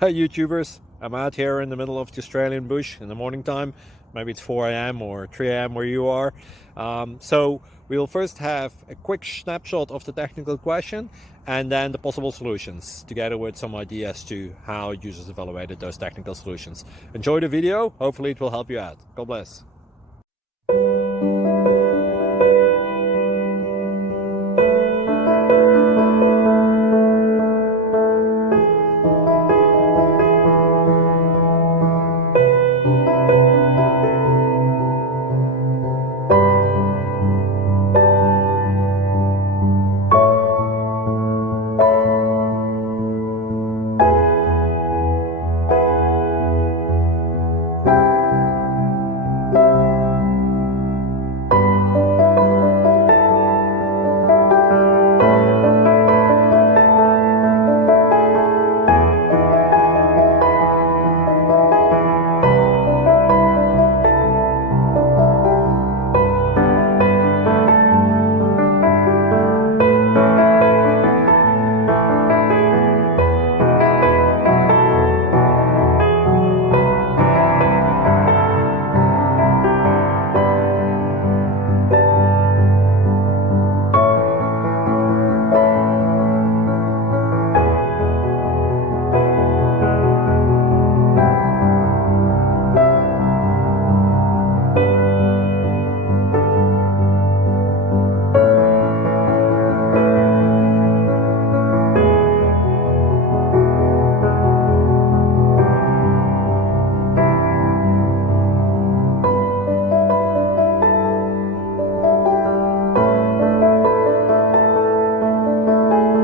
Hey YouTubers, I'm out here in the middle of the Australian bush in the morning time. Maybe it's 4 a.m. or 3 a.m. where you are. So we'll first have a quick snapshot of the technical question and then the possible solutions, together with some ideas to how users evaluated those technical solutions. Enjoy the video, hopefully it will help you out. God bless.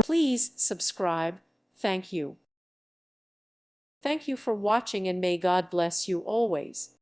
Please subscribe. Thank you. Thank you for watching, and may God bless you always.